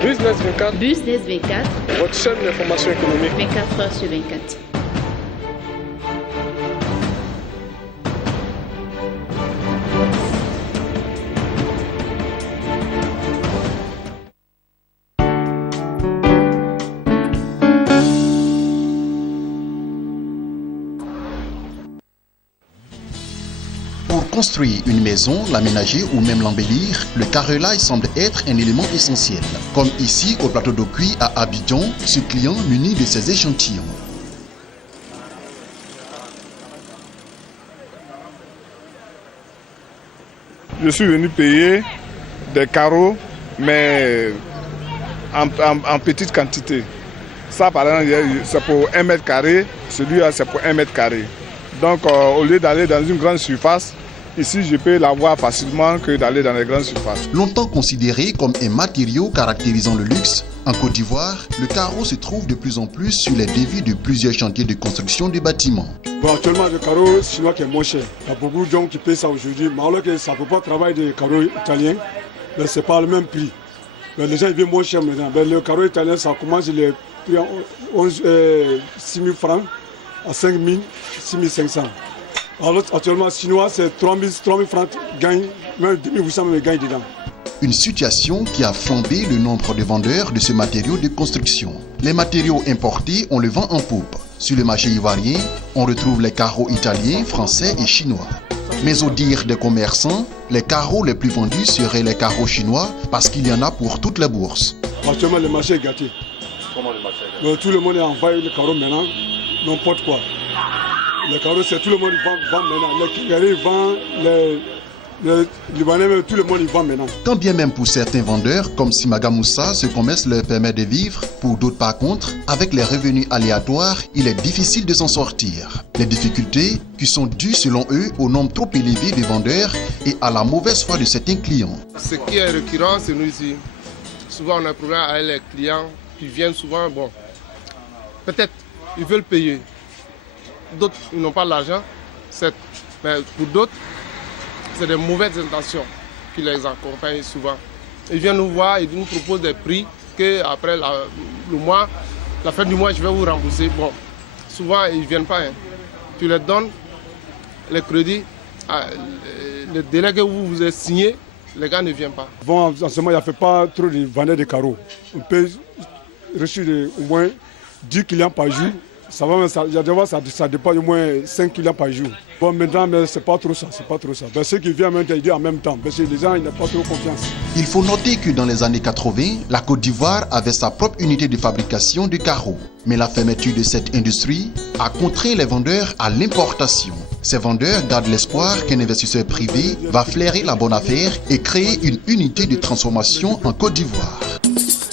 Business 24, Business 24, votre chaîne d'information économique. 24 heures sur 24. Pour construire une maison, l'aménager ou même l'embellir, le carrelage semble être un élément essentiel. Comme ici au plateau d'eau cuit à Abidjan, ce client muni de ses échantillons. Je suis venu payer des carreaux, mais en petite quantité. Ça, par exemple, c'est pour 1 mètre carré, celui-là, c'est pour 1 mètre carré. Donc, au lieu d'aller dans une grande surface, ici, je peux l'avoir facilement que d'aller dans les grandes surfaces. Longtemps considéré comme un matériau caractérisant le luxe, en Côte d'Ivoire, le carreau se trouve de plus en plus sur les devis de plusieurs chantiers de construction de bâtiments. Bon, actuellement, le carreau chinois qui est moins cher. Il y a beaucoup de gens qui paient ça aujourd'hui. Mais alors que ça ne peut pas travailler des carreaux italiens, mais ce n'est pas le même prix. Mais les gens ils viennent moins cher maintenant. Mais le carreau italien, ça commence les prix à 6 000 francs à 5 000, 6 500. Alors actuellement, chinois, c'est 3 000 francs gagne, même 2 800 même gagne dedans. Une situation qui a flambé le nombre de vendeurs de ce matériau de construction. Les matériaux importés, on le vend en poupe. Sur le marché ivoirien, on retrouve les carreaux italiens, français et chinois. Mais au dire des commerçants, les carreaux les plus vendus seraient les carreaux chinois parce qu'il y en a pour toute la bourse. Actuellement, le marché est gâté. Comment le marché est gâté? Tout le monde est envoyé le carreau maintenant, n'importe quoi. Les carreaux, c'est tout le monde vend maintenant. Les Kingari vendent, les Libanais, tout le monde y vend maintenant. Quand bien même pour certains vendeurs, comme Simaga Moussa, ce commerce leur permet de vivre, pour d'autres par contre, avec les revenus aléatoires, il est difficile de s'en sortir. Les difficultés qui sont dues selon eux au nombre trop élevé de vendeurs et à la mauvaise foi de certains clients. Ce qui est récurrent, c'est nous ici. Souvent on a un problème avec les clients qui viennent souvent, bon, peut-être ils veulent payer. D'autres ils n'ont pas l'argent, mais pour d'autres, c'est des mauvaises intentions qui les accompagnent souvent. Ils viennent nous voir, ils nous proposent des prix qu'après le mois, la fin du mois, je vais vous rembourser. Bon, souvent, ils ne viennent pas. Hein. Tu les donnes, les crédits, le délai que vous vous êtes signé, les gars ne viennent pas. Bon, en ce moment, il n'y a pas trop de vendeurs de carreaux. On peut reçu au moins 10 clients par jour. Ça va, ça dépend au moins 5 clients par jour. Bon, maintenant, mais c'est pas trop ça, c'est pas trop ça. Ben, ceux qui viennent maintenant, ils disent en même temps, parce que les gens, ils n'ont pas trop confiance. Il faut noter que dans les années 80, la Côte d'Ivoire avait sa propre unité de fabrication de carreaux. Mais la fermeture de cette industrie a contraint les vendeurs à l'importation. Ces vendeurs gardent l'espoir qu'un investisseur privé va flairer la bonne affaire et créer une unité de transformation en Côte d'Ivoire.